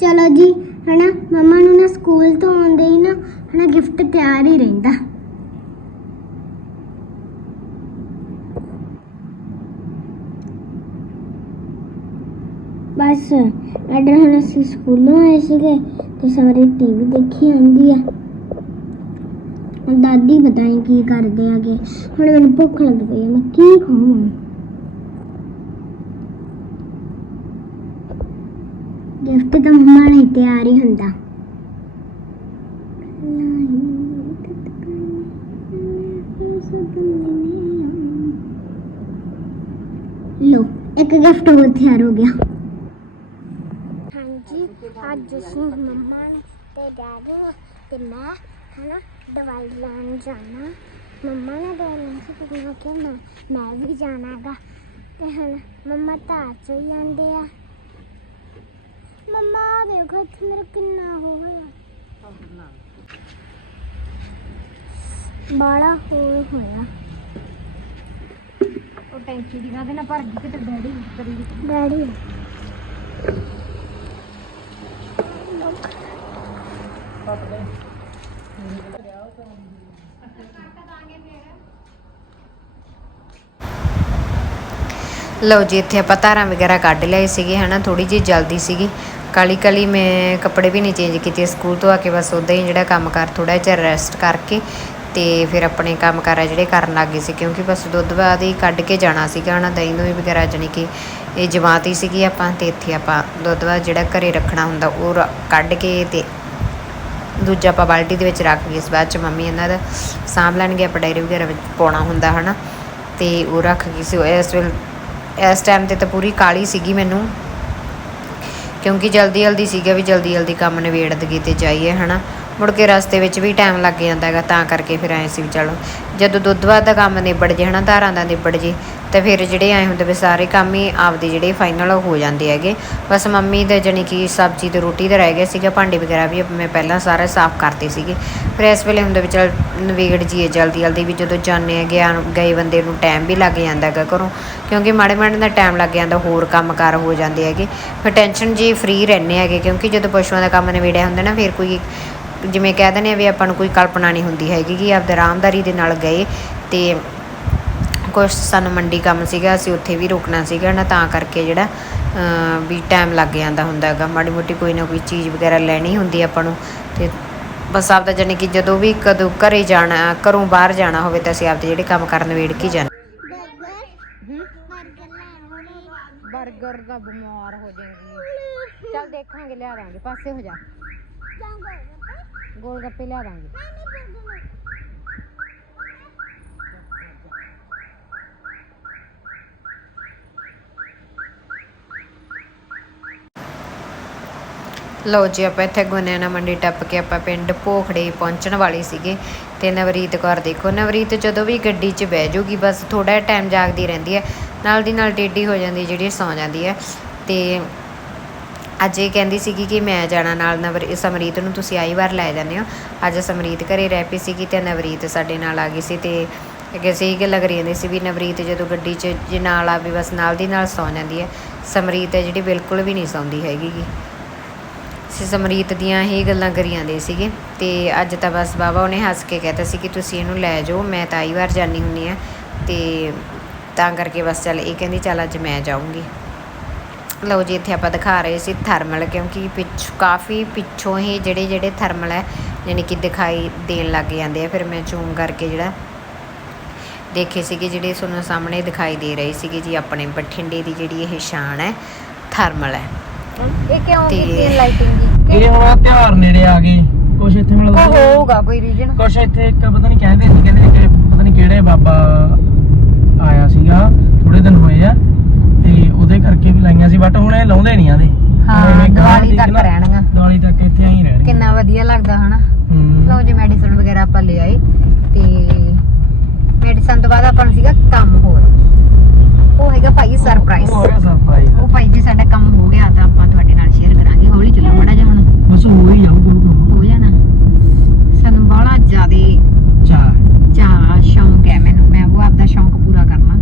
ਚਲੋ ਜੀ, ਹਨਾ? ਮਮਾ ਨੂੰ ਨਾ ਸਕੂਲ ਤੋਂ ਆਉਂਦੇ ਹੀ ਨਾ, ਹਨਾ, ਗਿਫਟ ਤਿਆਰ ਹੀ ਰਹਿੰਦਾ। ਬਸ ਐਡਰ ਹੁਣ ਅਸੀਂ ਸਕੂਲੋਂ ਆਏ ਸੀਗੇ ਤੇ ਸਾਰੇ ਟੀਵੀ ਦੇਖੀ ਆਂਦੀ ਆ। ਹੁਣ ਦਾਦੀ ਪਤਾ ਨਹੀਂ ਕੀ ਕਰਦੇ ਆਗੇ। ਹੁਣ ਮੈਨੂੰ ਭੁੱਖ ਲੱਗ ਪਈ ਆ, ਮੈਂ ਕੀ ਖਾਵਾਂ? ਗਿਫਟ ਤਾਂ ਮੰਮਾ ਨੇ ਤਿਆਰ ਹੀ ਹੁੰਦਾ। ਲੋ ਇੱਕ ਗਿਫਟ ਹੋਰ ਤਿਆਰ ਹੋ ਗਿਆ। ਹਾਂਜੀ, ਅੱਜ ਅਸੀਂ ਮੰਮਾ ਤੇ ਡੈਡੀ ਤੇ ਮੈਂ, ਹਨਾ, ਦਵਾਈ ਲੈਣ ਜਾਣਾ। ਮੰਮਾ ਨੇ ਦਵਾਈ ਲੈਣ ਸੀ ਤੇ ਮੈਂ ਕਿਹਾ ਮੈਂ ਮੈਂ ਵੀ ਜਾਣਾਗਾ ਤੇ ਹੁਣ ਮੰਮਾ ਤਾਂ ਚ ਜਾਂਦੇ ਆ। ਮੰਮਾ ਦੇਖੋ ਇੱਥੇ ਮੇਰਾ ਕਿੰਨਾ ਹੋ ਹੋਇਆ ਬਾਲਾ ਹੋ ਹੋਇਆ। ਉਹ ਟੈਂਕੀ ਦੀ ਕਾਹਦੇ ਨਾਲ ਭਰ ਗਈ ਕਿਤੇ ਡੈਡੀ ਕਰੀ ਡੈਡੀ। ਲਓ ਜੀ ਇੱਥੇ ਆਪਾਂ ਧਾਰਾਂ ਵਗੈਰਾ ਕੱਢ ਲਏ ਸੀਗੇ ਹਨਾ ਥੋੜੀ ਜਿਹੀ ਜਲਦੀ ਸੀਗੀ। ਕਾਲੀ ਕਾਲੀ ਮੈਂ ਕੱਪੜੇ ਵੀ ਨਹੀਂ ਚੇਂਜ ਕੀਤੇ। ਸਕੂਲ ਤੋਂ ਆ ਕੇ ਬਸ ਉਦਾਂ ਹੀ ਜਿਹੜਾ ਕੰਮ ਕਰ ਥੋੜਾ ਜਿਹਾ ਰੈਸਟ ਕਰਕੇ ਤੇ ਫਿਰ ਆਪਣੇ ਕੰਮ ਕਾਰ ਆ ਜਿਹੜੇ ਕਰਨ ਲੱਗ ਗਏ ਸੀ। ਕਿਉਂਕਿ ਬਸ ਦੁੱਧ ਬਾਅਦ ਹੀ ਕੱਢ ਕੇ ਜਾਣਾ ਸੀਗਾ, ਹਨਾ, ਦਹੀਂ ਦੂਹੀਂ ਵਗੈਰਾ ਜਾਣੀ ਕਿ ਇਹ ਜਮਾਤ ਹੀ ਸੀਗੀ ਆਪਾਂ ਤੇ ਇੱਥੇ ਆਪਾਂ ਦੁੱਧ ਬਾਅਦ ਜਿਹੜਾ ਘਰੇ ਰੱਖਣਾ ਹੁੰਦਾ, ਉਹ ਰ- ਕੱਢ ਕੇ ਤੇ ਦੂਜਾ ਆਪਾਂ ਬਾਲਟੀ ਦੇ ਵਿੱਚ ਰੱਖ ਗਏ। ਇਸ ਬਾਅਦ ਚ ਮੰਮੀ ਇਹਨਾਂ ਦਾ ਸਾਂਭ ਲੈਣਗੇ, ਆਪਾਂ ਡਾਇਰੀ ਵਗੈਰਾ ਵਿੱਚ ਪਾਉਣਾ ਹੁੰਦਾ, ਹਨਾ, ਤੇ ਉਹ ਰੱਖ ਗਈ ਸੀ। ਇਸ ਵੇਲੇ, ਇਸ ਟਾਈਮ ਤੇ ਤਾਂ ਪੂਰੀ ਕਾਲੀ ਸੀਗੀ ਮੈਨੂੰ। ਕਿਉਂਕਿ ਜਲਦੀ ਜਲਦੀ ਸੀਗਾ ਵੀ ਜਲਦੀ ਜਲਦੀ ਕੰਮ ਨਿਬੇੜ ਦਈਏ ਤੇ ਜਾਈਏ, ਹਨਾ? ਮੁੜ ਕੇ ਰਸਤੇ ਵਿੱਚ ਵੀ ਟਾਈਮ ਲੱਗ ਜਾਂਦਾ ਹੈਗਾ, ਤਾਂ ਕਰਕੇ ਫਿਰ ਐਂ ਸੀ ਵੀ ਚਲੋ ਜਦੋਂ ਦੁੱਧ ਬਾਅਦ ਦਾ ਕੰਮ ਨਿਬੜ ਜੇ, ਹਨਾ? ਧਾਰਾਂ ਦਾ ਨਿਬੜ ਜੇ ਤੇ ਫਿਰ ਜਿਹੜੇ ਐਂ ਹੁੰਦੇ ਵੀ ਸਾਰੇ ਕੰਮ ਹੀ ਆਪਦੇ ਜਿਹੜੇ ਫਾਈਨਲ ਹੋ ਜਾਂਦੇ ਹੈਗੇ। ਬਸ ਮੰਮੀ ਦੇ ਜਾਣੀ ਕਿ ਸਬਜ਼ੀ ਤੇ ਰੋਟੀ ਦਾ ਰਹਿ ਗਿਆ ਸੀਗਾ, ਭਾਂਡੇ ਵਗੈਰਾ ਵੀ ਮੈਂ ਪਹਿਲਾਂ ਸਾਰੇ ਸਾਫ਼ ਕਰਤੇ ਸੀਗੇ। ਫਿਰ ਇਸ ਵੇਲੇ ਹੁੰਦੇ ਵੀ ਚਲ ਨਵੇੜ ਜੀਏ ਜਲਦੀ ਜਲਦੀ ਵੀ ਜਦੋਂ ਜਾਂਦੇ ਹੈਗੇ ਆ, ਗਏ ਬੰਦੇ ਨੂੰ ਟਾਈਮ ਵੀ ਲੱਗ ਜਾਂਦਾ ਹੈਗਾ ਘਰੋਂ। ਕਿਉਂਕਿ ਮਾੜੇ ਮਾੜੇ ਦਾ ਟਾਈਮ ਲੱਗ ਜਾਂਦਾ, ਹੋਰ ਕੰਮਕਾਰ ਹੋ ਜਾਂਦੇ ਹੈਗੇ। ਫਿਰ ਟੈਨਸ਼ਨ ਜੀ ਫ੍ਰੀ ਰਹਿੰਦੇ ਹੈਗੇ, ਕਿਉਂਕਿ ਜਦੋਂ ਪਸ਼ੂਆਂ ਦਾ ਕੰਮ ਨਿਬੇੜਿਆ ਹੁੰਦਾ ਨਾ, ਫਿਰ ਕੋਈ ਜਿਵੇਂ ਕਹਿ ਦਿੰਦੇ ਆ ਵੀ ਆਪਾਂ ਨੂੰ ਕੋਈ ਕਲਪਨਾ ਨਹੀਂ ਹੁੰਦੀ ਹੈਗੀ ਕਿ ਆਪਦੇ ਆਰਾਮਦਾਰੀ ਦੇ ਨਾਲ ਗਏ ਤੇ ਕੁਛ ਸਾਨੂੰ ਮੰਡੀ ਕੰਮ ਸੀਗਾ, ਅਸੀਂ ਉੱਥੇ ਵੀ ਰੁਕਣਾ ਸੀਗਾ ਨਾ, ਤਾਂ ਕਰਕੇ ਜਿਹੜਾ ਵੀ ਟਾਈਮ ਲੱਗ ਜਾਂਦਾ ਹੁੰਦਾ ਹੈਗਾ। ਮਾੜੀ ਮੋਟੀ ਕੋਈ ਨਾ ਕੋਈ ਚੀਜ਼ ਵਗੈਰਾ ਲੈਣੀ ਹੁੰਦੀ ਆਪਾਂ ਨੂੰ, ਤੇ ਬਸ ਆਪਦਾ ਜਾਣੀ ਕਿ ਜਦੋਂ ਵੀ ਕਦੋਂ ਘਰੇ ਜਾਣਾ, ਘਰੋਂ ਬਾਹਰ ਜਾਣਾ ਹੋਵੇ ਤਾਂ ਅਸੀਂ ਆਪਦੇ ਜਿਹੜੇ ਕੰਮ ਕਰਨ ਵੇੜ ਕੇ ਜਾਣਾ। ਬਰਗਰ ਦਾ ਬਿਮਾਰ ਹੋ ਜਾਏਗੀ ਚੱਲ ਦੇਖਾਂਗੇ, ਲਿਆ ਦਾਂਗੇ, ਪਾਸੇ ਹੋ ਜਾ। ਗੋਲ ਗੱਪੇ ਲਿਆ ਦਾਂਗੇ। ਲਓ ਜੀ, ਆਪਾਂ ਇੱਥੇ ਗੁਨਿਆਣਾ ਮੰਡੀ ਟੱਪ ਕੇ ਆਪਾਂ ਪਿੰਡ ਭੋਖੜੇ ਪਹੁੰਚਣ ਵਾਲੇ ਸੀਗੇ ਤੇ ਨਵਰੀਤ ਕੌਰ ਦੇਖੋ, ਨਵਰੀਤ ਜਦੋਂ ਵੀ ਗੱਡੀ 'ਚ ਬਹਿ ਜੂਗੀ, ਬਸ ਥੋੜਾ ਟਾਈਮ ਜਾਗਦੀ ਰਹਿੰਦੀ ਹੈ, ਨਾਲ ਦੀ ਨਾਲ ਟੇਢੀ ਹੋ ਜਾਂਦੀ ਜਿਹੜੀ ਸੌਂ ਜਾਂਦੀ ਹੈ। ਤੇ ਅੱਜ ਇਹ ਕਹਿੰਦੀ ਸੀਗੀ ਕਿ ਮੈਂ ਜਾਣਾ ਨਾਲ ਨਵਰ, ਸਮਰੀਤ ਨੂੰ, ਤੁਸੀਂ ਆਈ ਵਾਰ ਲੈ ਜਾਂਦੇ ਹੋ। ਅੱਜ ਸਮਰੀਤ ਘਰੇ ਰਹਿ ਪਈ ਸੀਗੀ ਤੇ ਨਵਰੀਤ ਸਾਡੇ ਨਾਲ ਆ ਗਈ ਸੀ ਤੇ ਅੱਗੇ ਅਸੀਂ ਇਹ ਲੱਗ ਰਹੀ ਹੁੰਦੀ ਸੀ ਵੀ ਨਵਰੀਤ ਜਦੋਂ ਗੱਡੀ 'ਚ ਜੇ ਨਾਲ ਆਵੇ, ਬਸ ਨਾਲ ਦੀ ਨਾਲ ਸੌਂ ਜਾਂਦੀ ਹੈ। ਸਮਰੀਤ ਹੈ ਜਿਹੜੀ ਬਿਲਕੁਲ ਵੀ ਨਹੀਂ ਸੌਂਦੀ ਹੈਗੀ ਅਸੀਂ ਸਮਰੀਤ ਦੀਆਂ ਹੀ ਗੱਲਾਂ ਕਰੀ ਜਾਂਦੇ ਸੀਗੇ। ਤੇ ਅੱਜ ਤਾਂ ਬਸ ਬਾਬਾ ਉਹਨੇ ਹੱਸ ਕੇ ਕਹਿਤਾ ਸੀ ਕਿ ਤੁਸੀਂ ਇਹਨੂੰ ਲੈ ਜਾਓ, ਮੈਂ ਤਾਂ ਆਈ ਵਾਰ ਜਾਣੀ ਹੁੰਨੀ ਆ ਤੇ ਤਾਂ ਕਰਕੇ ਬਸ ਚੱਲ ਇਹ ਕਹਿੰਦੀ, ਚੱਲ ਅੱਜ ਮੈਂ ਜਾਊਂਗੀ। ਲਓ ਜੀ, ਇੱਥੇ ਆਪਾਂ ਦਿਖਾ ਰਹੇ ਸੀ ਥਰਮਲ, ਕਿਉਂਕਿ ਪਿੱਛ, ਕਾਫੀ ਪਿੱਛੋਂ ਹੀ ਜਿਹੜੇ ਜਿਹੜੇ ਥਰਮਲ ਹੈ, ਯਾਨੀ ਕਿ ਦਿਖਾਈ ਦੇਣ ਲੱਗ ਜਾਂਦੇ ਆ। ਫਿਰ ਮੈਂ ਜ਼ੂਮ ਕਰਕੇ ਜਿਹੜਾ ਦੇਖੇ ਸੀਗੇ, ਜਿਹੜੇ ਤੁਹਾਨੂੰ ਸਾਹਮਣੇ ਦਿਖਾਈ ਦੇ ਰਹੇ ਸੀਗੇ ਜੀ, ਆਪਣੇ ਬਠਿੰਡੇ ਦੀ ਜਿਹੜੀ ਇਹ ਸ਼ਾਨ ਹੈ, ਥਰਮਲ ਹੈ। ਇਹ ਕਿਉਂ ਤੇ- ਕੀਤੀ ਲਾਈਟਿੰਗ ਦੀ? ਇਹ ਹੁਣ ਤਿਉਹਾਰ ਨੇੜੇ ਆ ਗਏ। ਕੁਛ ਇੱਥੇ ਉਹ ਮਤਲਬ ਹੋਊਗਾ ਕੋਈ ਰੀਜਨ ਕੁਛ ਇੱਥੇ ਇੱਕ ਪਤਾ ਨਹੀਂ ਕਹਿੰਦੇ ਸੀ ਕਹਿੰਦੇ ਕਿ ਪਤਾ ਨਹੀਂ ਕਿਹੜੇ ਬਾਬਾ ਆਇਆ ਸੀਗਾ ਥੋੜੇ ਦਿਨ ਹੋਏ ਆ ਤੇ ਉਹਦੇ ਕਰਕੇ ਵੀ ਲਾਈਆਂ ਸੀ ਬਟ ਹੁਣ ਇਹ ਲਾਉਂਦੇ ਨਹੀਂ ਆਦੇ। ਹਾਂ, ਦੀਵਾਲੀ ਤੱਕ ਰਹਿਣਗੀਆਂ। ਦਿਵਾਲੀ ਤੱਕ ਇੱਥੇ ਹੀ ਰਹਿਣਗੇ ਕਿੰਨਾ ਵਧੀਆ ਲੱਗਦਾ ਹਨਾ। ਲਓ ਜੀ ਮੈਡੀਸਨ ਵਗੈਰਾ ਆਪਾਂ ਲੈ ਆਏ ਤੇ ਮੈਡੀਸਨ ਤੋਂ ਬਾਅਦ ਆਪਾਂ ਨੂੰ ਸੀਗਾ ਕੰਮ ਹੋਰ। ਉਹ ਹੈਗਾ ਭਾਈ ਸਰਪ੍ਰਾਈਜ਼ ਉਹ ਹੈਗਾ ਸਰਪ੍ਰਾਈਜ਼ ਉਹ ਭਾਈ ਜੇ ਸਾਡਾ ਕੰਮ ਹੋ ਗਿਆ ਤਾਂ ਆਪਾਂ ਤੁਹਾਡੇ ਨਾਲ ਸ਼ੇਅਰ ਕਰਾਂਗੇ। ਹੌਲੀ ਚੱਲੋ ਮੜਾ ਜਾ ਹੁਣ। ਬਸ ਹੋ ਹੀ ਜਾਊਗਾ ਉਹ ਕੰਮ। ਹੋ ਜਾਣਾ। ਸਾਨੂੰ ਬੜਾ ਜ਼ਿਆਦੇ ਚਾਹ ਚਾਹ ਸ਼ੌਂਕ ਹੈ ਮੈਨੂੰ। ਮੈਂ ਉਹ ਆਪਦਾ ਸ਼ੌਂਕ ਪੂਰਾ ਕਰਨਾ।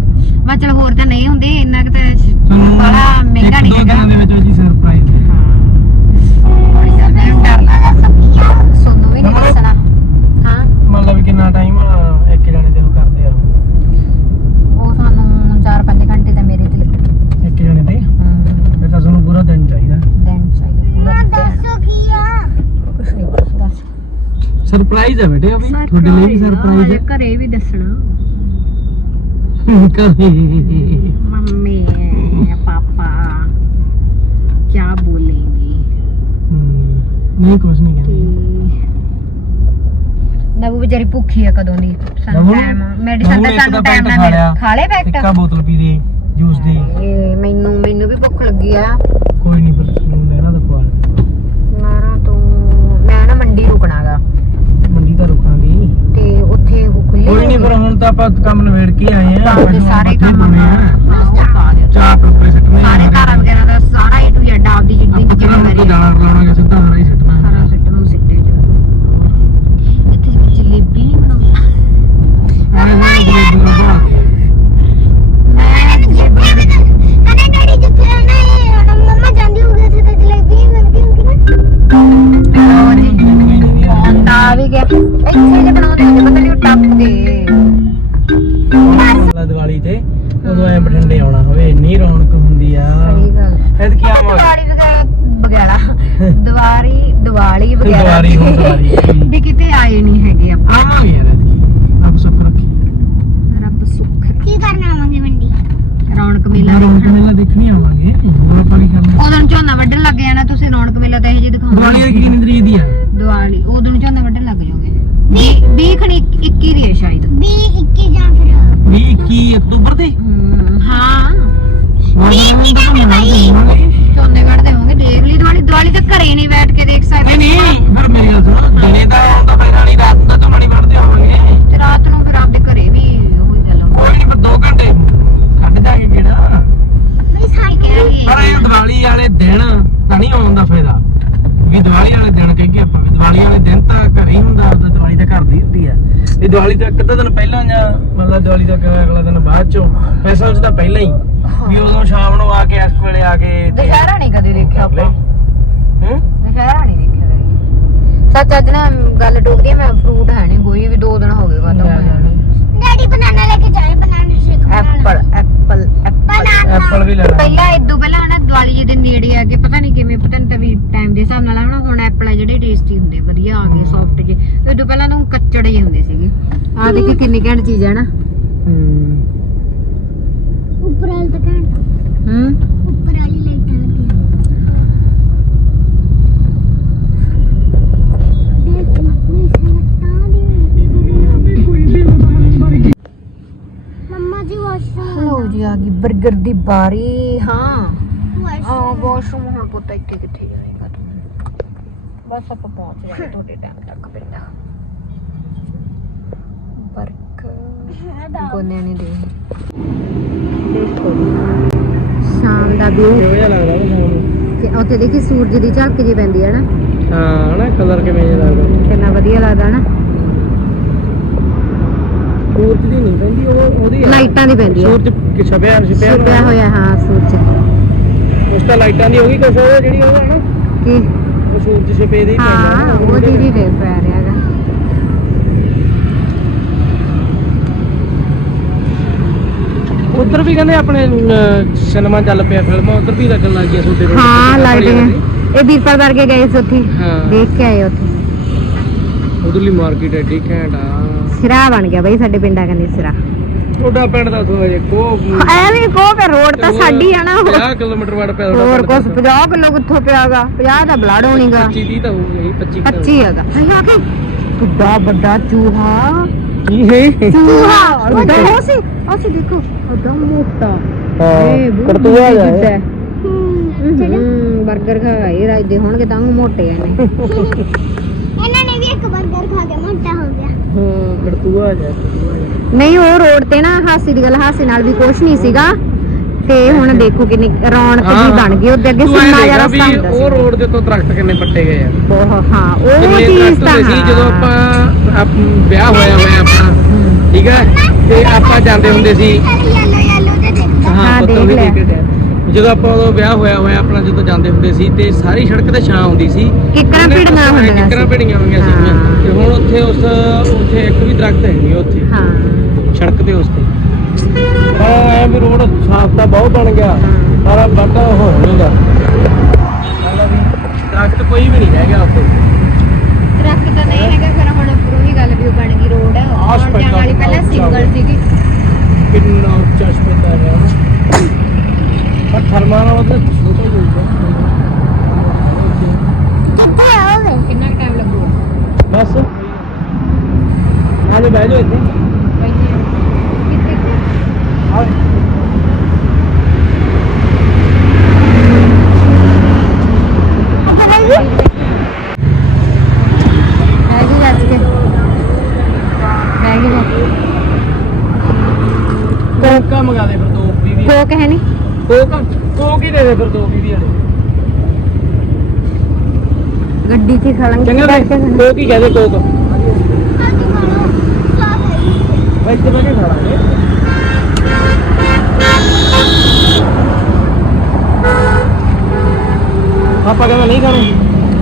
ਵਾ ਚਲ ਹੋਰ ਤਾਂ ਨਹੀਂ ਹੁੰਦੇ ਇੰਨਾ ਕਿ ਤਾਂ ਬੜਾ ਮਹਿੰਗਾ ਨਹੀਂ ਹੈਗਾ। ਸਰਪ੍ਰਾਈਜ਼ ਹੈ ਬੇਟੇ ਉਹ ਤੁਹਾਡੇ ਲਈ ਵੀ ਸਰਪ੍ਰਾਈਜ਼ ਹੈ ਘਰੇ ਵੀ ਦੱਸਣਾ। ਕਰੇ ਮੰਮੀ ਪਾਪਾ ਕੀ ਬੋਲेंगे ਨਹੀਂ ਕੁਝ ਨਹੀਂ ਕਹਿੰਦੇ। ਤੇ ਨਵੂ ਵਿਚਾਰੀ ਭੁੱਖੀ ਆ ਕਦੋਂ ਦੀ? ਮੈਡੀਸਨ ਦਾ ਇੱਕ ਟਾਈਮ ਖਾ ਲਿਆ। ਖਾ ਲੈ ਬੈਕਟ ਇੱਕਾ ਬੋਤਲ ਪੀ ਦੇ ਜੂਸ ਦੀ। ਇਹ ਮੈਨੂੰ ਮੈਨੂੰ ਵੀ ਭੁੱਖ ਲੱਗੀ ਆ। ਕੋਈ ਨਹੀਂ ਫਿਰ ਤੁਹਾਨੂੰ ਲੈਣਾ ਤਾਂ ਮੈਂ ਨਾ ਤੂੰ ਮੈਂ ਨਾ ਮੰਡੀ ਰੁਕਣਾਗਾ। ਕੋਈ ਨਹੀਂ ਪਰ ਹੁਣ ਤਾਂ ਆਪਾਂ ਕੰਮ ਨਵੇੜ ਕੇ ਆਏ ਆ। ਤਾਂ ਸਾਰੇ ਕੰਮ ਆ। ਚਾਹ ਦੀਵਾਲੀ ਵਗੈਰਾ ਦੀਵਾਲੀ ਦੀਵਾਲੀ ਵੀ ਕਿਤੇ ਆਏ ਨਹੀਂ ਹੈਗੇ ਆਪਾਂ। ਆਵਾਂਗੇ ਯਾਰ ਐਤਕੀ ਰੱਬ ਸੁੱਖ ਰੱਖੀ। ਰੱਬ ਸੁੱਖ। ਕੀ ਕਰਨਾ ਆਵਾਂਗੇ ਮੰਡੀ? ਰੌਣਕ ਮੇਲਾ ਰੌਣਕ ਦੇਖਣ। ਮੇਲਾ ਦੇਖਣੀ ਆਵਾਂਗੇ। ਹੋਰ ਆਪਾਂ ਕੀ ਕਰਨਾ? ਉਦੋਂ ਨੂੰ ਝੋਨਾ ਵੱਢਣ ਲੱਗ ਜਾਣਾ ਤੁਸੀਂ ਰੌਣਕ ਮੇਲਾ ਤਾਂ ਇਹ ਜਿਹੇ ਦੀਵਾਲੀ ਦਿਖਾਉਂਦੇ ਦੀ ਕਿੰਨੀ ਤਰੀਕ ਦੀ ਆ? ਦੀਵਾਲੀ ਉਦੋਂ ਨੂੰ ਝੋਨਾ ਵੱਢਣ ਲੱਗ ਜਾਓਗੇ। 20 20 ਖਣੀ 21 ਦੀ ਹੈ ਸ਼ਾਇਦ। 20 21 ਜਾਂ ਫਿਰ 20 21 ਅਕਤੂਬਰ ਤੇ ਹਮ, ਹਾਂ। ਵੀਹ ਤਾਂ ਮਨਾ ਦੇਵਾਂਗੇ ਝੋਨੇ ਵੱਢਦੇ ਹੋਣਗੇ ਦੇਖ ਲਈ ਦੀਵਾਲੀ ਦੀਵਾਲੀ ਤਾਂ ਘਰੇ ਨਹੀਂ ਬੈਠ ਕੇ ਦੇਖ ਸਕਦੇ। ਨਹੀਂ ਨਹੀਂ ਫਿਰ ਮੇਰੀ ਗੱਲ ਸੁਣੋ ਦਿਨੇ ਤਾਂ ਆਉਂਦਾ ਪਹਿਲਾਂ ਨਹੀਂ ਰਾਤ ਨੂੰ ਤਾਂ ਨਹੀਂ ਵੜਦੇ ਆਵਾਂਗੇ ਤੇ ਰਾਤ ਨੂੰ ਫਿਰ ਆਪਦੇ ਘਰੇ ਵੀ ਉਹੀ ਆ। ਕੋਈ ਨਹੀਂ ਪਰ 2 ਘੰਟੇ ਕੱਢ ਦਾਂਗੇ ਕਿਹੜਾ। ਕਹਿ ਰਹੀ ਪਰ ਇਹ ਦੀਵਾਲੀ ਵਾਲੇ ਦਿਨ ਤਾਂ ਨਹੀਂ ਆਉਣ ਦਾ ਫਾਇਦਾ। ਵੀ ਦੀਵਾਲੀ ਵਾਲੇ ਦਿਨ ਕਹੀਏ ਆਪਾਂ ਵੀ ਦੀਵਾਲੀ ਵਾਲੇ ਦਿਨ ਤਾਂ ਘਰੇ ਹੀ ਹੁੰਦਾ ਆਪਦਾ ਦੀਵਾਲੀ ਤਾਂ ਘਰ ਦੀ ਹੁੰਦੀ ਆ। ਇਹ ਦੀਵਾਲੀ ਤੋਂ ਇੱਕ ਅੱਧਾ ਦਿਨ ਪਹਿਲਾਂ ਜਾਂ ਮਤਲਬ ਦੀਵਾਲੀ ਤੋਂ ਅਗਲਾ ਦਿਨ ਬਾਅਦ ਚੋਂ ਪੈਸਾ ਉਸ ਦਾ ਪਹਿਲਾਂ ਹੀ। ਵੀ ਉਦੋਂ ਸ਼ਾਮ ਨੂੰ ਆ ਕੇ ਇਸ ਵੇਲੇ ਆ ਕੇ ਦੁਸ਼ਹਿਰਾ ਨਹੀਂ ਕਦੇ ਦੇਖਿਆ ਆਪਾਂ? ਹੂੰ? ਦੁਸ਼ਹਿਰਾ ਨਹੀਂ ਦੇਖਿਆ ਕਦੇ। ਸੱਚ ਅੱਜ ਨਾ ਗੱਲ ਟੋਕਦੀ ਆ, ਮੈਂ ਫਰੂਟ ਹੈ ਨਹੀਂ ਕੋਈ ਵੀ ਦੋ ਦਿਨ ਹੋ ਗਏ ਖਤਮ ਹੋਇਆ ਡੈਡੀ ਬਨਾਨਾ ਲੈ ਕੇ ਜਾਏ banana shake apple apple apple. Banana। Apple ਵੀ ਲੈਣਾ। ਪਹਿਲਾਂ ਇਦੋਂ ਪਹਿਲਾਂ ਨਾ ਦੀਵਾਲੀ ਜੀ ਦੇ ਨੇੜੇ ਆ ਕੇ ਪਤਾ ਨਹੀਂ ਕਿਵੇਂ ਪਤਾ ਨਹੀਂ ਤਾਂ ਵੀ ਟਾਈਮ ਦੇ ਹਿਸਾਬ ਨਾਲ ਹਨਾ ਹੁਣ ਐਪਲ ਆ ਜਿਹੜੇ ਟੇਸਟੀ ਹੁੰਦੇ ਵਧੀਆ ਆ ਗਏ ਸੌਫਟ ਜੇ। ਇਦੋਂ ਪਹਿਲਾਂ ਤਾਂ ਊਂ ਕੱਚੜ ਹੁੰਦੇ ਸੀਗੇ। ਆ ਦੇਖੀ ਕਿੰਨੀ ਘੈਂਟ ਚੀਜ਼ ਹੈ ਨਾ। ਹੂੰ। ਉੱਪਰ ਵਾਲੀ ਦੁਕਾਨ ਹੂੰ। ਉੱਪਰ ਵਾਲੀ ਲਾਈਟਾਂ ਲੱਗੀਆਂ ਮੰਮੀ ਜੀ ਵਾਸ਼ਰੂਮ ਜੀ ਆ ਗਈ 버ਗਰ ਦੀ ਬਾਰੀ ਹਾਂ। ਆ। ਵਾਸ਼ਰੂਮ ਹੁਣ ਪੁੱਤ ਇੱਥੇ ਕਿੱਥੇ ਜਾਏਗਾ ਤੂੰ। ਬਸ ਆਪਾਂ ਪਹੁੰਚ ਜਾਏ ਤੁਹਾਡੇ ਟਾਈਮ ਤੱਕ ਪਿੰਡਾ 버ਗਰ ਕੋਨੇ ਨਹੀਂ ਦੇ। ਸ਼ਾਮ ਦਾ ਵਿਊ ਕਿਵੇਂ ਲੱਗਦਾ ਤੇ ਉੱਥੇ ਦੇਖੀ ਸੂਰਜ ਦੀ ਝਲਕ ਜੀ ਪੈਂਦੀ ਹੈ ਨਾ। ਹਾਂ ਨਾ ਕਲਰ ਕਿਵੇਂ ਜਿਹਾ ਲੱਗਦਾ? ਕਿੰਨਾ ਵਧੀਆ ਲੱਗਦਾ ਨਾ। ਸੂਰਜ ਦੀ ਨਹੀਂ ਪੈਂਦੀ ਉਹ ਉਹਦੀ। ਲਾਈਟਾਂ ਦੀ ਪੈਂਦੀ ਹੈ ਸੂਰਜ ਕਿ ਛਪਿਆ ਛਪਿਆ ਛਿਪਿਆ ਹੋਇਆ ਹਾਂ ਸੂਰਜ। ਉਸ ਤਾਂ ਲਾਈਟਾਂ ਦੀ ਹੋ ਗਈ ਕੁਛ ਉਹ ਜਿਹੜੀ ਉਹ ਹੈ ਨਾ। ਕੀ? ਉਹ ਸੂਰਜ ਛਪੇ ਦੀ ਹਾਂ ਉਹ ਦੀਦੀ ਦੇ ਪੈ ਰਿਹਾਗਾ ਉਧਰ ਵੀ ਕਹਿੰਦੇ ਆਪਣੇ ਸਿਨੇਮਾ ਚੱਲ ਪਿਆ ਫਿਲਮਾਂ ਉਧਰ ਵੀ ਲੱਗਣ ਲੱਗ ਗਿਆ ਛੋਟੇ ਹਾਂ ਲੱਗਦੇ ਨੇ ਇਹ ਵੀਰਪਾਲ ਵਰਗੇ ਗਏ ਸੀ ਉੱਥੇ। ਹਾਂ। ਦੇਖ ਕੇ ਆਏ ਉੱਥੇ। ਉਧਰਲੀ ਮਾਰਕੀਟ ਐਡੀ ਘੈਂਟ ਆ। ਸਿਰਾ ਬਣ ਗਿਆ ਬਈ ਸਾਡੇ ਪਿੰਡਾਂ ਕੰਨੀ ਸਿਰਾ। ਤੁਹਾਡਾ ਪਿੰਡ ਦਾ ਥੋੜਾ ਜਿਹਾ ਕੋ ਐਵੇਂ ਕੋ ਫਿਰ ਰੋਡ ਤਾਂ ਸਾਡੀ ਆ ਨਾ। 50 ਕਿਲੋਮੀਟਰ ਵੜ ਪਿਆ ਤੁਹਾਡਾ ਹੋਰ ਪਿੰਡ ਕੁਛ 50 ਕਿਲੋ ਕਿੱਥੋਂ ਪਿਆਗਾ? 50 ਦਾ ਬਲੱਡ ਹੋਣੀਗਾ। 25 30 ਤਾਂ ਹੋ ਗਈ 25 25 ਹੈਗਾ। ਹਾਏ ਆ ਕੇ ਕਿੱਡਾ ਵੱਡਾ ਚੂਹਾ। ਕੀ ਹੈ ਚੂਹਾ। ਵੱਡਾ ਹੋ ਸੀ ਅਸੀਂ ਦੇਖੋ। ਵੱਡਾ ਮੋਟਾ। ਹਾਂ ਕਰਤੂਆ ਜਾ ਹੂੰ। 버ਗਰ ਖਾਏ ਰਾਜਦੇ ਹੋਣਗੇ ਤਾਂ ਉਹ ਮੋਟੇ ਆ ਨੇ ਇਹਨਾਂ ਨੇ ਵੀ ਇੱਕ 버ਗਰ ਖਾ ਕੇ ਮੋਟਾ ਹੋ ਗਿਆ। ਹੂੰ ਕਰਤੂਆ ਜਾ ਨਹੀਂ ਉਹ ਰੋਡ ਤੇ ਨਾ ਹਾਸੀ ਦੀ ਗੱਲ ਹਾਸੀ ਨਾਲ ਵੀ ਕੁਛ ਨਹੀਂ ਸੀਗਾ। ਤੇ ਹੁਣ ਦੇਖੋ ਕਿੰਨੀ ਰੌਣਕ ਜੀ ਬਣ ਗਈ ਉਹਦੇ ਅੱਗੇ ਸਿੰਮਾ ਜਿਹਾ ਰਸਤਾ ਹੁੰਦਾ ਉਹ ਰੋਡ ਦੇ ਤੋਂ ਦਰਖਤ ਕਿੰਨੇ ਪੱਟੇ ਗਏ ਆ। ਬਹੁਤ ਹਾਂ ਉਹ ਕਿੰਨੇ ਚੀਜ਼ ਦਰਖਤ ਤਾਂ ਹੁੰਦੇ ਸੀ ਜਦੋਂ ਹਾਂ। ਆਪਾਂ ਆਪ- ਵਿਆਹ ਹੋਇਆ ਹੋਇਆ ਆਪਣਾ। ਠੀਕ ਹੈ? ਤੇ ਆਪਾਂ ਜਾਂਦੇ ਹੁੰਦੇ ਸੀ ਹਾਂ, ਉਹ ਵੀ ਲਿਆ। ਦੇਖ ਕੇ ਗਿਆ। ਜਦੋਂ ਆਪਾਂ ਉਦੋਂ ਵਿਆਹ ਹੋਇਆ ਹੋਇਆ ਆਪਣਾ ਜਦੋਂ ਜਾਂਦੇ ਹੁੰਦੇ ਸੀ ਤੇ ਸਾਰੀ ਸੜਕ ਤੇ ਛਾਂ ਹੁੰਦੀ ਸੀ। ਕਿੱਕਰਾਂ ਭਿੜੀਆਂ ਹੁੰਦੀਆਂ ਕਿੱਕਰਾਂ ਸੀ। ਭਿੜੀਆਂ ਹੋਈਆਂ ਹਾਂ। ਤੇ ਹੁਣ ਉੱਥੇ ਉਸ ਉੱਥੇ ਇੱਕ ਵੀ ਦਰਖਤ ਹੈ ਨਹੀਂ ਉੱਥੇ। ਹਾਂ। ਸੜਕ ਤੇ ਉਸ ਤੇ। ਐ ਵੀ ਰੋਡ ਸਾਫ਼ ਤਾਂ ਬਹੁਤ ਬਣ ਗਿਆ। ਪਰ ਬੱਟ ਹੋ ਵੀ ਦਰਖਤ ਕੋਈ ਵੀ ਨਹੀਂ ਰਹਿ ਗਿਆ ਉੱਥੇ। ਟਰੱਕ ਤਾਂ ਨਹੀਂ ਹੈਗਾ ਫਿਰ ਹੁਣ ਉੱਪਰੋਂ ਹੀ ਗੱਲ ਵੀ ਬਣ ਗਈ ਰੋਡ। ਆਉਣ ਜਾਣ ਵਾਲੀ ਪਹਿਲਾਂ ਸਿੰਗਲ ਸੀਗੀ। ਕਿੰਨਾ ਉੱਚਾ ਸਪੈਦਾ ਹੈ। ਪਰ ਵਾਲਾ ਤਾਂ ਛੋਟਾ ਹੀ ਹੋਊਗਾ ਕਿੱਥੇ ਆਵੇ ਕਿੰਨਾ ਟਾਈਮ ਲੱਗੂਗਾ ਬਸ। ਆਜੋ ਬਹਿ ਜਾਓ ਇੱਥੇ। ਕਿੱਥੇ? ਆ ਹੈਗੀ ਅੱਜ ਕੇ ਹੈਗੀ ਨਾ ਕੋਕਾ ਮੰਗਾ ਦੇ ਫਿਰ ਦੋ ਵੀਵੀ ਕੋਕ ਹੈ ਨਹੀਂ ਦੇ ਦੇ ਫਿਰ ਦੋ ਗੱਡੀ 'ਚ ਚੰਗਾ ਬੈਠ ਕੇ ਕਹਦੇ ਕੋਕ ਆਪਾਂ ਕਹਿੰਦਾ ਨਹੀਂ ਖਾਣੀ?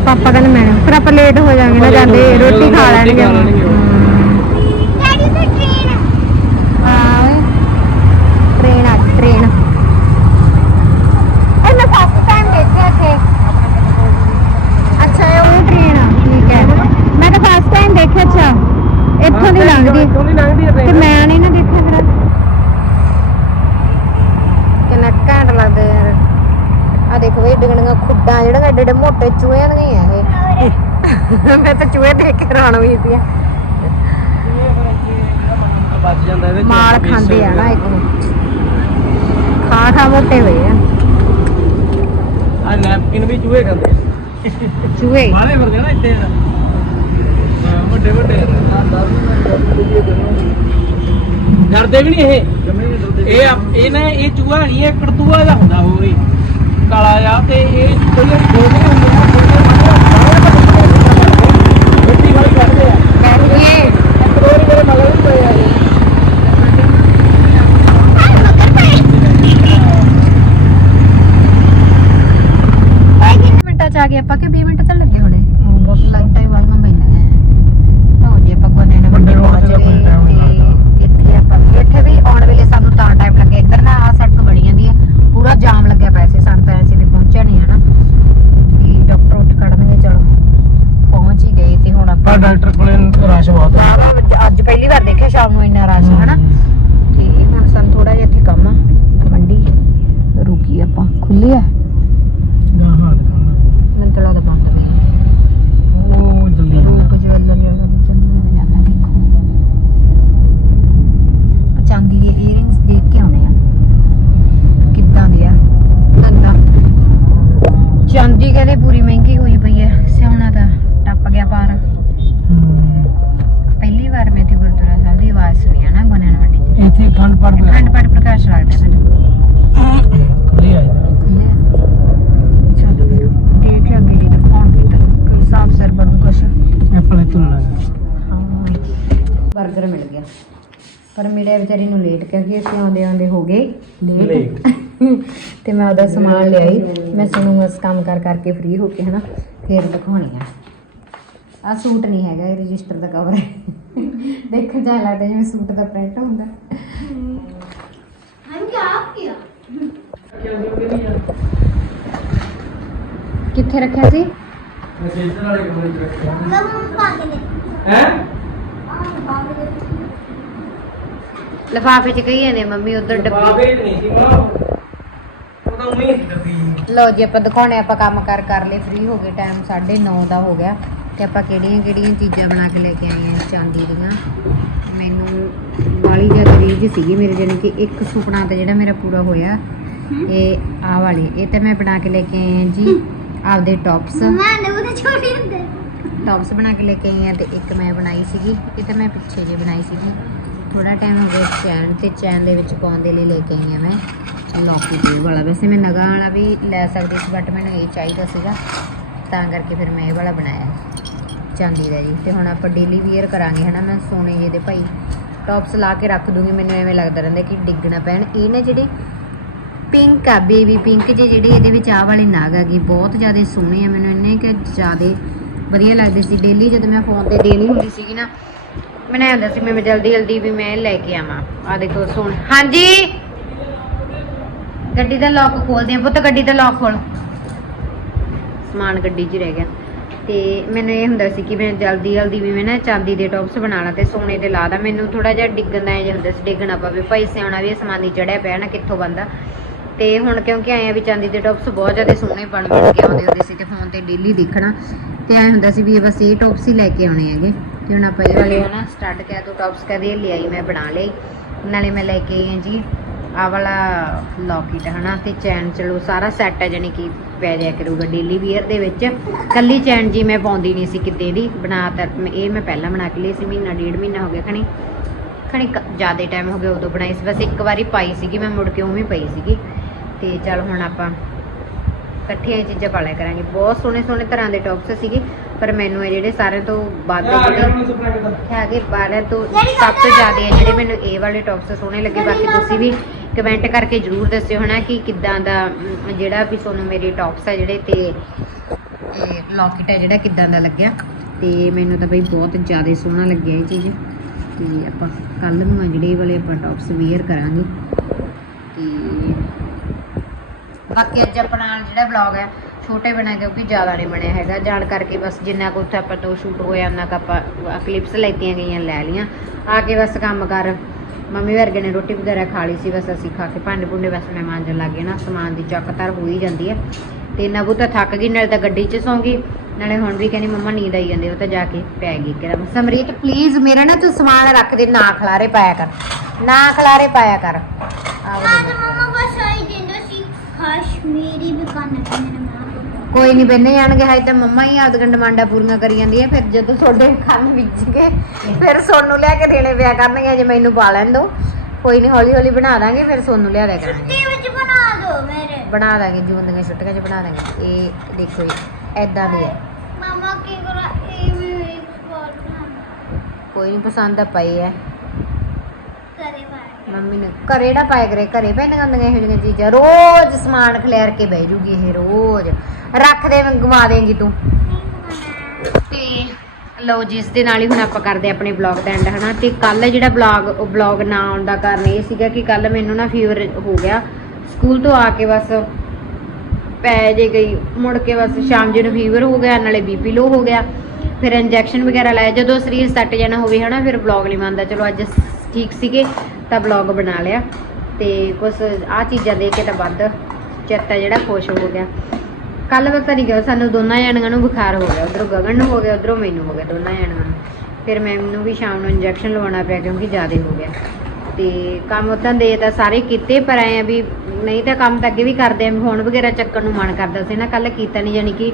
ਪਾਪਾ ਕਹਿੰਦੇ ਮੈਂ ਫਿਰ ਆਪਾਂ ਲੇਟ ਹੋ ਜਾਾਂਗੇ ਨਾ ਜਾਂਦੇ ਰੋਟੀ ਖਾ ਲੈਣਗੇ ਡੈਡੀ ਤੇ ਟ੍ਰੇਨ ਹਾਂ ਓਏ ਟ੍ਰੇਨ ਆ ਟ੍ਰੇਨ ਇਹ ਮੈਂ ਫਸਟ ਟਾਈਮ ਦੇਖਿਆ ਇੱਥੇ ਅੱਛਾ ਇਹ ਉਹ ਟ੍ਰੇਨ ਆ ਠੀਕ ਹੈ ਮੈਂ ਤਾਂ ਫਸਟ ਟਾਈਮ ਦੇਖਿਆ ਅੱਛਾ। ਇੱਥੋਂ ਦੀ ਲੰਘਦੀ। ਇੱਥੋਂ ਦੀ ਲੰਘਦੀ ਹੈ ਤੇ। ਮੈਂ ਨਹੀਂ ਨਾ ਦੇਖਿਆ ਫਿਰ। ਕਿੰਨਾ ਘੈਂਟ ਲੱਗਦਾ ਯਾਰ। ਆ ਦੇਖੋ ਇਹ ਡਿਗਣੀਆਂ ਖੁੱਡਾਂ ਜਿਹੜੀਆਂ ਏਡੇ ਏਡੇ ਮੋਟੇ ਚੂਹਿਆਂ ਦੀਆਂ ਇਹ। ਮੈਂ ਤਾਂ ਚੂਹੇ ਦੇਖ ਕੇ ਹੈਰਾਨ ਹੋਈ ਆ। ਬਚ ਜਾਂਦਾ ਇਹਦੇ ਮਾਲ ਖਾਂਦੇ ਆ ਨਾ ਇੱਕ ਖਾ ਖਾ ਮੋਟੇ ਹੋਏ ਆ। ਆ ਨੈਪਕਿਨ ਵੀ ਚੂਹੇ ਖਾਂਦੇ ਚੂਹੇ। ਵਾਲੇ ਵਰਗੇ ਨਾ ਇੱਥੇ। ਵੱਡੇ ਵੱਡੇ। ਡਰਦੇ ਵੀ ਨਹੀਂ ਇਹ। ਇਹ ਆਪ- ਇਹ ਨਾ, ਇਹ ਚੂਹਾ ਨਹੀਂ ਇਹ ਕੜਤੂਆ ਦਾ ਹੁੰਦਾ ਉਹ ਹੀ ਕਾਲਾ ਆ ਤੇ ਇਹ ਕੋਈ ਗੋਲੇ ਹੁੰਦੇ ਆ ਮਿੱਟੀ ਵਾਲੀ ਕਰਦੇ ਆ। ਬੈਠੀਏ ਮੇਰੇ ਮਗਰ ਵੀ ਪਏ ਆ ਇਹ। ਮਿੰਟਾਂ ਚ ਆ ਗਏ, ਆਪਾਂ ਕਿ 20 ਮਿੰਟ ਤਾਂ ਲੱਗੇ ਹੋਣੇ ਲਾਈਟਾਂ ਹੀ ਵਾਲੀਆਂ ਪਈਆਂ ਨੇ ਹੋ ਜੇ ਆਪਾਂ ਕੋਨੇ ਨਾਲ ਵੱਡੇ ਗੱਡੀ road ਪਹੁੰਚ ਤੇ ਤਾਂ ਗਏ ਕੋਈ time ਨੀ ਤੇ ਇੱਥੇ ਆਪਾਂ ਇੱਥੇ ਵੀ ਆਉਣ ਵੇਲੇ ਸਾਨੂੰ ਤਾਂ ਟਾਈਮ ਲੱਗਿਆ ਇੱਧਰ ਨਾ ਆ ਸੜਕ ਬਣੀ ਜਾਂਦੀ ਹੈ ਪੂਰਾ ਜਾਮ ਲੱਗਿਆ ਪਿਆ ਸੀ ਸਾਨੂੰ ਤਾਂ ਐਸੀ ਵੀ ਪਹੁੰਚਿਆ ਨਹੀਂ ਹੈ ਨਾ ਕਿ ਡਾਕਟਰ ਉੱਠ ਖੜਨਗੇ ਚਲੋ ਪਹੁੰਚ ਹੀ ਗਏ ਤੇ ਹੁਣ ਪਰ ਆਪਾਂ ਡਾਕਟਰ ਕੋਲੇ ਰਸ਼ ਬਹੁਤ ਹੈ ਹਾਂ, ਮੈਂ ਅੱਜ ਪਹਿਲੀ ਵਾਰ ਦੇਖਿਆ ਸ਼ਾਮ ਨੂੰ ਇੰਨਾ ਰਸ਼ ਹਨਾ ਤੇ ਹੁਣ ਸਾਨੂੰ ਥੋੜਾ ਜਿਹਾ ਇੱਥੇ ਕੰਮ ਆ ਮੰਡੀ ਰੁਕੀ ਆਪਾਂ ਖੁੱਲੀ ਆ ਗਾਹਾਂ ਮੈਨੂੰ ਤਾਂ ਲੱਗਦਾ ਬੰਦ ਵੀ ਹੈ। ਉਹ ਜਲਦੀ ਰੂਪ ਜਵੈਲਰੀ ਵਾਲਾ ਵੀ ਚੱਲਦਾ ਜਾਂਦਾ ਦੇਖੋ ਆ ਚਾਂਦੀ ਦੇ ਈਅਰਿੰਗਸ ਦੇਖ ਕੇ ਆਉਣੇ ਆ ਕਿੱਦਾਂ ਦੇ ਆ ਨੰਦਾ ਚਾਂਦੀ ਕਹਿੰਦੇ ਪੂਰੀ ਮਹਿੰਗੀ ਹੋਈ ਪਈ ਹੈ ਸਿਆਉਣਾ ਤਾਂ ਟੱਪ ਗਿਆ ਪਾਰ ਪਹਿਲੀ ਵਾਰ ਮੈਂ ਤੇ ਗੁਰਦੁਆਰਾ ਸਾਹਿਬ ਦੀ ਆਵਾਜ਼ ਸੁਣੀ ਆ ਨਾ ਗੁਨਨ ਮੰਡੀ ਚ ਇੱਥੇ ਖੰਡ ਪਰ ਖੰਡ ਪਾਠ ਪ੍ਰਕਾਸ਼ ਲੱਗਦਾ ਮੈਨੂੰ ਖੁੱਲੀ ਆਈ ਚੱਲ ਫਿਰ ਦੇਖ ਅੱਗੇ ਜੀ ਦਿਖਾਉਣ ਦੀ ਤਾਂ ਸਾਫ਼ ਸਰ ਬਣੂ ਕੁਛ ਐਪਲ ਇੱਥੋਂ ਲੈਣਾ 버ਗਰ ਮਿਲ ਗਿਆ ਪਰ ਮੇਰੇ ਵਿਚਾਰੀ ਨੂੰ ਲੇਟ ਕਿਉਂਕਿ ਅਸੀਂ ਆਉਂਦੇ ਆਉਂਦੇ ਹੋ ਗਏ। ਲੇਟ ਤੇ ਮੈਂ ਉਹਦਾ ਸਮਾਨ ਲਿਆਈ। ਮੈਂ ਸੁਣੂ ਇਸ ਕੰਮ ਕਰ ਕਰਕੇ ਫ੍ਰੀ ਹੋ ਕੇ ਹਨਾ ਫੇਰ ਦਿਖਾਉਣੀ ਆ। ਆ ਸੂਟ ਨਹੀਂ ਹੈਗਾ ਇਹ ਰਜਿਸਟਰ ਦਾ ਕਵਰ ਹੈ। ਦੇਖਣ ਜਾ ਲੱਗਦਾ ਜਿਵੇਂ ਸੂਟ ਦਾ ਪ੍ਰਿੰਟ ਹੁੰਦਾ। ਹਮ ਕੀ ਆਪ ਕੀ ਕਿੱਥੇ ਰੱਖਿਆ ਸੀ? ਮੈਸੇਜਰ ਵਾਲੇ ਕਮਰੇ ਚ ਰੱਖਿਆ। ਮੈਂ ਮੰਮਾ ਕੇ ਹੈ? ਹਾਂ ਪਾ ਦੇ। ਲਫਾਫੇ 'ਚ ਕਹੀਏ ਨੇ ਮੰਮੀ ਉਧਰ ਡੱਬੀ। ਬਾਬੇ ਨਹੀਂ ਸੀ ਮਾਂ ਉਹ ਤਾਂ ਡੱਬੀ। ਲਓ ਜੀ ਆਪਾਂ ਦਿਖਾਉਣੇ ਆਪਾਂ ਕੰਮ ਕਰ ਕਰ ਲਏ। ਫ੍ਰੀ ਹੋ ਗਏ ਟਾਈਮ 9:30 ਦਾ ਹੋ ਗਿਆ। ਤੇ ਆਪਾਂ ਕਿਹੜੀਆਂ ਕਿਹੜੀਆਂ ਚੀਜ਼ਾਂ ਬਣਾ ਕੇ ਲੈ ਕੇ ਆਏ ਆ ਚਾਂਦੀ ਦੀਆਂ? ਮੈਨੂੰ ਵਾਲੀ ਜ਼ਿਆਦਾ ਰੀਝ ਸੀਗੀ ਮੇਰੇ ਜਾਣੀ ਕਿ ਇੱਕ ਸੁਪਨਾ ਤਾਂ ਜਿਹੜਾ ਮੇਰਾ ਪੂਰਾ ਹੋਇਆ। ਇਹ ਆਹ ਵਾਲੀ ਇਹ ਤਾਂ ਮੈਂ ਬਣਾ ਕੇ ਲੈ ਕੇ ਆਈ ਹਾਂ ਜੀ ਆਪਦੇ ਟੌਪਸ ਮੰਮਾ ਉਹ ਤਾਂ ਛੋਟੀ ਹੁੰਦੇ। ਟੌਪਸ ਬਣਾ ਕੇ ਲੈ ਕੇ ਆਈ ਹਾਂ ਤੇ ਇੱਕ ਮੈਂ ਬਣਾਈ ਸੀਗੀ ਇਹ ਤਾਂ ਮੈਂ ਪਿੱਛੇ ਜੇ ਬਣਾਈ ਸੀਗੀ। ਥੋੜਾ ਟਾਈਮ ਹੋ ਗਿਆ ਚੈਨ ਤੇ ਚੈਨ ਦੇ ਵਿੱਚ ਪਾਉਣ ਦੇ ਲਈ ਲੈ ਕੇ ਆਈ ਹਾਂ ਮੈਂ। ਲੌਕੀ ਦੇ ਵਾਲਾ। ਵੈਸੇ ਮੈਂ ਨਗਾ ਵਾਲਾ ਵੀ ਲੈ ਸਕਦੀ ਸੀ ਬਟ ਮੈਨੂੰ ਇਹ ਚਾਹੀਦਾ ਸੀਗਾ। ਤਾਂ ਕਰਕੇ ਫਿਰ ਮੈਂ ਇਹ ਵਾਲਾ ਬਣਾਇਆ। ਚਾਂਦੀ ਦਾ ਜੀ। ਤੇ ਹੁਣ ਆਪਾਂ ਡੇਲੀ ਵੀਅਰ ਕਰਾਂਗੇ, ਹਨਾ? ਮੈਂ ਸੋਨੇ ਜਿਹੇ ਦੇ ਭਾਈ ਟੌਪਸ ਲਾ ਕੇ ਰੱਖ ਦੂੰਗੀ। ਮੈਨੂੰ ਐਵੇਂ ਲੱਗਦਾ ਰਹਿੰਦਾ ਕਿ ਡਿੱਗਣਾ ਪੈਣ। ਇਹ ਨਾ ਜਿਹੜੇ ਪਿੰਕ ਆ ਬੇਬੀ ਪਿੰਕ ਜਿਹੇ, ਜਿਹੜੇ ਇਹਦੇ ਵਿੱਚ ਆਹ ਵਾਲੇ ਨਾਗ ਹੈਗੇ ਬਹੁਤ ਜ਼ਿਆਦਾ ਸੋਹਣੇ ਆ। ਮੈਨੂੰ ਇੰਨੇ ਕਿ ਜ਼ਿਆਦਾ ਵਧੀਆ ਲੱਗਦੇ ਸੀ। ਡੇਲੀ ਜਦੋਂ ਮੈਂ ਫੋਨ ਤੇ ਦੇਣੀ ਹੁੰਦੀ ਸੀਗੀ ਨਾ ਮੈਨੂੰ ਐਂ ਸੀ ਮੈਂ ਜਲਦੀ ਜਲਦੀ ਵੀ ਮੈਂ ਲੈ ਕੇ ਆਵਾਂ। ਆ ਦੇਖੋ ਸੋਹਣ। ਹਾਂਜੀ। ਗੱਡੀ ਦਾ ਲੌਕ ਖੋਲਦੇ ਆ ਪੁੱਤ ਗੱਡੀ ਦਾ ਲੌਕ ਖੋਲ ਸਮਾਨ ਗੱਡੀ 'ਚ ਰਹਿ ਗਿਆ। ਤੇ ਮੈਨੂੰ ਇਹ ਹੁੰਦਾ ਸੀ ਕਿ ਮੈਂ ਜਲਦੀ ਜਲਦੀ ਵੀ ਮੈਂ ਨਾ ਚਾਂਦੀ ਦੇ ਟੌਪਸ ਬਣਾ ਲਾਂ ਤੇ ਸੋਨੇ ਦੇ ਲਾ ਦਾ। ਮੈਨੂੰ ਥੋੜਾ ਜਿਹਾ ਡਿੱਗਣ ਦਾ ਇਹ ਹੁੰਦਾ ਸੀ। ਡਿੱਗਣਾ ਪਵੇ। ਭਾਈ ਸਿਆਣਾ ਵੀ ਅਸਮਾਨੀ ਚੜਿਆ ਪਿਆ ਨਾ, ਕਿੱਥੋਂ ਬੰਦਾ? ਤੇ ਹੁਣ ਕਿਉਂਕਿ ਆਏ ਆ ਵੀ ਚਾਂਦੀ ਦੇ ਟੌਪਸ ਬਹੁਤ ਜ਼ਿਆਦਾ ਸੋਹਣੇ ਬਣ ਬਣ ਕੇ ਆਉਂਦੇ ਹੁੰਦੇ ਸੀ ਤੇ ਫੋਨ ਤੇ ਡੇਲੀ ਦੇਖਣਾ। ਤੇ ਐ ਹੁੰਦਾ ਸੀ ਵੀ ਇਹ ਬਸ ਇਹ ਟੌਪਸ ਹੀ ਲੈ ਕੇ ਆਉਣੇ ਹੈਗੇ। ਤੇ ਹੁਣ ਆਪਾਂ ਇਹ ਵਾਲੇ ਨਾ ਸਟੱਡ ਕਹਿ ਤੋਂ ਟੌਪਸ ਕਹਦੇ ਲਿਆਈ ਮੈਂ ਬਣਾ ਲਈ। ਨਾਲੇ ਮੈਂ ਲੈ ਕੇ ਆਈ ਹਾਂ ਜੀ ਆ ਵਾਲਾ ਲੌਕਟ ਹਨਾ ਤੇ ਚੈਨ ਚਲੋ ਸਾਰਾ ਸੈੱਟ ਹੈ ਜਾਨੀ ਕਿ ਪੈ ਜਾਇਆ ਕਰੂਗਾ ਡੇਲੀ ਵੀਅਰ ਦੇ ਵਿੱਚ। ਕੱਲੀ ਚੈਨ ਜੀ ਮੈਂ ਪਾਉਂਦੀ ਨਹੀਂ ਸੀ ਕਿਤੇ ਦੀ ਬਣਾ ਤਾਂ ਮੈਂ- ਇਹ ਮੈਂ ਪਹਿਲਾਂ ਬਣਾ ਕੇ ਲਈ ਸੀ ਮਹੀਨਾ ਡੇਢ ਮਹੀਨਾ ਹੋ ਗਿਆ ਖਣੀ। ਖਣੀ ਜ਼ਿਆਦਾ ਟਾਈਮ ਹੋ ਗਿਆ ਉਦੋਂ ਬਣਾਈ ਸੀ ਬਸ ਇੱਕ ਵਾਰੀ ਪਾਈ ਸੀਗੀ ਮੈਂ ਮੁੜ ਕੇ ਉਵੇਂ ਪਈ ਸੀਗੀ। ਤੇ ਚਲ ਹੁਣ ਆਪਾਂ ਇਕੱਠੀਆਂ ਚੀਜ਼ਾਂ ਪਾ ਲਿਆ ਕਰਾਂਗੇ। ਬਹੁਤ ਸੋਹਣੇ ਸੋਹਣੇ ਤਰ੍ਹਾਂ ਦੇ ਟੌਪਸ ਸੀਗੇ ਪਰ ਮੈਨੂੰ ਇਹ ਜਿਹੜੇ ਸਾਰਿਆਂ ਤੋਂ ਵੱਧ ਜਿਹੜੇ ਹੈਗੇ ਬਾਰਾਂ ਤੋਂ ਸਭ ਤੋਂ ਜ਼ਿਆਦਾ ਹੈ ਜਿਹੜੇ ਮੈਨੂੰ ਇਹ ਵਾਲੇ ਟੌਪਸ ਸੋਹਣੇ ਲੱਗੇ ਬਾਕੀ ਤੁਸੀਂ ਵੀ ਕਮੈਂਟ ਕਰਕੇ ਜਰੂਰ ਦੱਸਿਓ ਹਨਾ ਕਿ ਕਿੱਦਾਂ ਦਾ ਜਿਹੜਾ ਵੀ ਤੁਹਾਨੂੰ ਮੇਰੇ ਟੌਪਸ ਹੈ ਜਿਹੜੇ ਤੇ ਇਹ ਲੌਕਟ ਹੈ ਜਿਹੜਾ ਕਿੱਦਾਂ ਦਾ ਲੱਗਿਆ। ਤੇ ਮੈਨੂੰ ਤਾਂ ਬਈ ਬਹੁਤ ਜ਼ਿਆਦਾ ਸੋਹਣਾ ਲੱਗਿਆ ਇਹ ਚੀਜ਼। ਤੇ ਆਪਾਂ ਕੱਲ ਨੂੰ ਆ ਜਿਹੜੇ ਇਹ ਵਾਲੇ ਆਪਾਂ ਟੌਪਸ ਵੇਅਰ ਕਰਾਂਗੇ। ਬਾਕੀ ਅੱਜ ਆਪਣਾ ਜਿਹੜਾ ਵਲੌਗ ਹੈ, ਛੋਟੇ ਬਣਾ ਕਿਉਂਕਿ ਜ਼ਿਆਦਾ ਨਹੀਂ ਬਣਿਆ ਹੈਗਾ। ਜਾਣ ਕਰਕੇ ਬਸ ਜਿੰਨਾ ਕੁ ਉੱਥੇ ਆਪਾਂ ਤੋਂ ਸ਼ੂਟ ਹੋਇਆ ਉਹਨਾਂ ਕੁ ਆਪਾਂ ਕਲਿੱਪਸ ਲੈਤੀਆਂ ਗਈਆਂ, ਲੈ ਲੀਆਂ ਆ ਕੇ ਬਸ ਕੰਮ ਕਰ। ਮੰਮੀ ਵਰਗੇ ਨੇ ਰੋਟੀ ਵਗੈਰਾ ਖਾ ਲਈ ਸੀ, ਬਸ ਅਸੀਂ ਖਾ ਕੇ ਭਾਂਡੇ ਭੁੰਡੇ ਬਸ ਮੈਂ ਮਾਂਜਣ ਲੱਗ ਗਏ ਨਾ। ਸਮਾਨ ਦੀ ਚੱਕ ਤਰ ਹੋ ਹੀ ਜਾਂਦੀ ਹੈ। ਤੇ ਨਬੂ ਤਾਂ ਥੱਕ ਗਈ, ਨਾਲੇ ਤਾਂ ਗੱਡੀ 'ਚ ਸੌਂ ਗਈ ਨਾਲੇ ਹੁਣ ਵੀ ਕਹਿੰਦੀ ਮੰਮਾ ਨੀਂਦ ਆਈ ਜਾਂਦੀ, ਉਹ ਤਾਂ ਜਾ ਕੇ ਪੈ ਗਈ ਕਿਰਾ ਸਮਰੀਤ ਪਲੀਜ਼ ਮੇਰਾ ਨਾ ਤੂੰ ਸਮਾਨ ਰੱਖ ਦੇ, ਨਾ ਖਲਾਰੇ ਪਾਇਆ ਕਰ। ਨਾ ਖਲਾਰੇ ਪਾਇਆ ਕਰ। ਆਹ ਕੋਈ ਨਹੀਂ ਬੰਨੇ ਜਾਣਗੇ ਹਾਈ ਤਾਂ ਮੰਮਾ ਹੀ ਆਪਦੀਆਂ ਡਿਮਾਂਡਾਂ ਪੂਰੀਆਂ ਕਰੀ ਜਾਂਦੀ ਹੈ ਫਿਰ ਜਦੋਂ ਤੁਹਾਡੇ ਕੰਨ ਵਿੱਜਗੇ ਫਿਰ ਸੋਨੂੰ ਲਿਆ ਕੇ ਦੇਣੇ ਪਿਆ ਕਰਨਗੇ ਜੇ ਮੈਨੂੰ ਪਾ ਲੈਣ ਦੋ। ਕੋਈ ਨਹੀਂ ਹੌਲੀ ਹੌਲੀ ਬਣਾ ਦਾਂਗੇ ਫਿਰ ਸੋਨੂੰ ਲਿਆ ਦਿਆ ਕਰਾਂਗੇ। ਛੁੱਟੀ ਵਿੱਚ ਬਣਾ ਦਿਓ ਮੇਰੇ। ਬਣਾ ਦਾਂਗੇ ਜੂਨ ਦੀਆਂ ਛੁੱਟੀਆਂ 'ਚ ਬਣਾ ਦਾਂਗੇ। ਇਹ ਦੇਖੋ ਜੀ ਐਦਾਂ ਦੇ ਹੈ ਮਾਮਾ ਕੀ ਕਰਾ ਇਹ ਵੀ ਇੱਕ ਹੋਰ ਬਣਾ ਕੋਈ ਨਹੀਂ ਪਸੰਦ ਆ ਪਈ ਹੈ ਮੰਮੀ ਨੇ, ਘਰੇ ਜਿਹੜਾ ਪਾਇਆ ਕਰੇ, ਘਰੇ ਪੈਂਦੀਆਂ ਹੁੰਦੀਆਂ ਇਹੋ ਜਿਹੀਆਂ ਚੀਜ਼ਾਂ, ਰੋਜ਼ ਸਮਾਨ ਖਿਲਾਰ ਕੇ ਬਹਿ ਜੂਗੀ ਇਹ ਰੋਜ਼। ਰੱਖ ਦੇ ਗਵਾ ਦੇਂਗੀ ਤੂੰ। ਤੇ ਲਓ ਜੀ, ਇਸ ਦੇ ਨਾਲ ਹੀ ਹੁਣ ਆਪਾਂ ਕਰਦੇ ਆਪਣੇ ਬਲੌਗ ਦਾ ਐਂਡ ਹਨਾ? ਤੇ ਕੱਲ ਜਿਹੜਾ ਬਲੌਗ ਬਲੌਗ ਨਾ ਆਉਣ ਦਾ ਕਾਰਨ ਇਹ ਸੀਗਾ ਕਿ ਕੱਲ ਮੈਨੂੰ ਨਾ ਫੀਵਰ ਹੋ ਗਿਆ। ਸਕੂਲ ਤੋਂ ਆ ਕੇ ਬਸ ਪੈ ਜੇ ਗਈ, ਮੁੜ ਕੇ ਬਸ ਸ਼ਾਮ ਜਿਹਨੂੰ ਫੀਵਰ ਹੋ ਗਿਆ, ਨਾਲੇ ਬੀਪੀ ਲੋ ਹੋ ਗਿਆ। ਫਿਰ ਇੰਜੈਕਸ਼ਨ ਵਗੈਰਾ ਲਾਇਆ। ਜਦੋਂ ਸਰੀਰ ਸੱਟ ਜਾਣਾ ਹੋਵੇ, ਹਨਾ, ਫਿਰ ਬਲੌਗ ਨਹੀਂ ਮੰਨਦਾ ਚਲੋ, ਅੱਜ ਠੀਕ ਸੀਗੇ। ਤਾਂ ਬਲੌਗ ਬਣਾ ਲਿਆ ਤੇ ਕੁਝ ਆ ਚੀਜ਼ਾਂ ਦੇ ਕੇ ਤਾਂ ਵੱਧ ਚੇਤਾ ਜਿਹੜਾ, ਖੁਸ਼ ਹੋ ਗਿਆ। ਕੱਲ ਪਤਾ ਨਹੀਂ ਕਿਉਂ ਸਾਨੂੰ ਦੋਨਾਂ ਜਣਿਆਂ ਨੂੰ ਬੁਖਾਰ ਹੋ ਗਿਆ। ਉਧਰੋਂ ਗਗਨ ਨੂੰ ਹੋ ਗਿਆ, ਉਧਰੋਂ ਮੈਨੂੰ ਹੋ ਗਿਆ, ਦੋਨਾਂ ਜਣਿਆਂ ਨੂੰ। ਫਿਰ ਮੈਨੂੰ ਵੀ ਸ਼ਾਮ ਨੂੰ ਇੰਜੈਕਸ਼ਨ ਲਵਾਉਣਾ ਪਿਆ ਕਿਉਂਕਿ ਜ਼ਿਆਦਾ ਹੋ ਗਿਆ। ਤੇ ਕੰਮ ਉਦਾਂ ਦੇ ਤਾਂ ਸਾਰੇ ਕੀਤੇ, ਪਰ ਆਏ ਆ ਵੀ ਨਹੀਂ ਤਾਂ ਕੰਮ ਤਾਂ ਅੱਗੇ ਵੀ ਕਰਦੇ ਆ। ਫੋਨ ਵਗੈਰਾ ਚੱਕਣ ਨੂੰ ਮਨ ਕਰਦਾ ਸੀ ਨਾ ਕੱਲ ਕੀਤਾ ਨਹੀਂ ਜਾਨੀ ਕਿ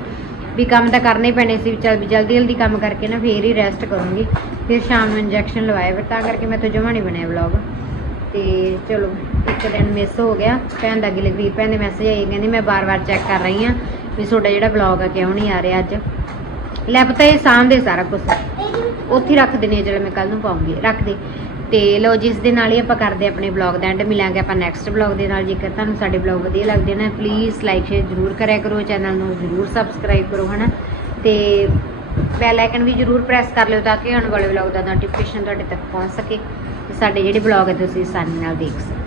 ਵੀ ਕੰਮ ਤਾਂ ਕਰਨੇ ਪੈਣੇ ਸੀ, ਵੀ ਚੱਲ ਵੀ ਜਲਦੀ ਜਲਦੀ ਕੰਮ ਕਰਕੇ ਨਾ ਫੇਰ ਹੀ ਰੈਸਟ ਕਰੂੰਗੀ। ਫਿਰ ਸ਼ਾਮ ਨੂੰ ਇੰਜੈਕਸ਼ਨ ਲਵਾਇਆ, ਫਿਰ ਤਾਂ ਕਰਕੇ ਮੈਂ ਤੋਂ ਜਮਾ ਨਹੀਂ ਬਣਿਆ ਵਲੌਗ ਤੇ ਚਲੋ, ਇੱਕ ਦਿਨ ਮਿਸ ਹੋ ਗਿਆ। ਭੈਣ ਦਾ ਗਿਲੇ ਵੀਰ ਭੈਣ ਦੇ ਮੈਸੇਜ ਆਏ, ਕਹਿੰਦੀ ਮੈਂ ਬਾਰ-ਬਾਰ ਚੈੱਕ ਕਰ ਰਹੀ ਹਾਂ ਵੀ ਤੁਹਾਡਾ ਜਿਹੜਾ ਵਲੌਗ ਆ, ਕਿਉਂ ਨਹੀਂ ਆ ਰਿਹਾ ਅੱਜ। ਲੈ ਪਤਾ, ਇਹ ਸਾਂਭਦੇ ਸਾਰਾ ਕੁਝ ਉੱਥੇ ਰੱਖ ਦਿੰਦੇ ਆ ਜਿਹੜਾ ਮੈਂ ਕੱਲ ਨੂੰ ਪਾਉਂਗੀ। ਰੱਖ ਦੇ। ਤੇ ਲੋ ਜਿਸ ਦੇ ਨਾਲ ਹੀ ਆਪਾਂ ਕਰਦੇ ਹਾਂ ਆਪਣੇ ਬਲੌਗ ਦਾ ਐਂਡ ਮਿਲਾਂਗੇ ਆਪਾਂ ਨੈਕਸਟ ਬਲੌਗ ਦੇ ਨਾਲ। ਜੇਕਰ ਤੁਹਾਨੂੰ ਸਾਡੇ ਬਲੌਗ ਵਧੀਆ ਲੱਗਦੇ ਨੇ ਪਲੀਜ਼ ਲਾਈਕ ਸ਼ੇਅਰ ਜ਼ਰੂਰ ਕਰਿਆ ਕਰੋ ਚੈਨਲ ਨੂੰ ਜ਼ਰੂਰ ਸਬਸਕ੍ਰਾਈਬ ਕਰੋ, ਹਨਾ? ਤੇ ਬੈਲ ਆਈਕਨ ਵੀ ਜ਼ਰੂਰ ਪ੍ਰੈਸ ਕਰ ਲਿਓ ਤਾਂ ਕਿ ਆਉਣ ਵਾਲੇ ਬਲੌਗ ਦਾ ਨੋਟੀਫਿਕੇਸ਼ਨ ਤੁਹਾਡੇ ਤੱਕ ਪਹੁੰਚ ਸਕੇ। ਤੇ ਸਾਡੇ ਜਿਹੜੇ ਬਲੌਗ ਹੈ ਤੁਸੀਂ ਆਸਾਨੀ ਨਾਲ ਦੇਖ ਸਕੋ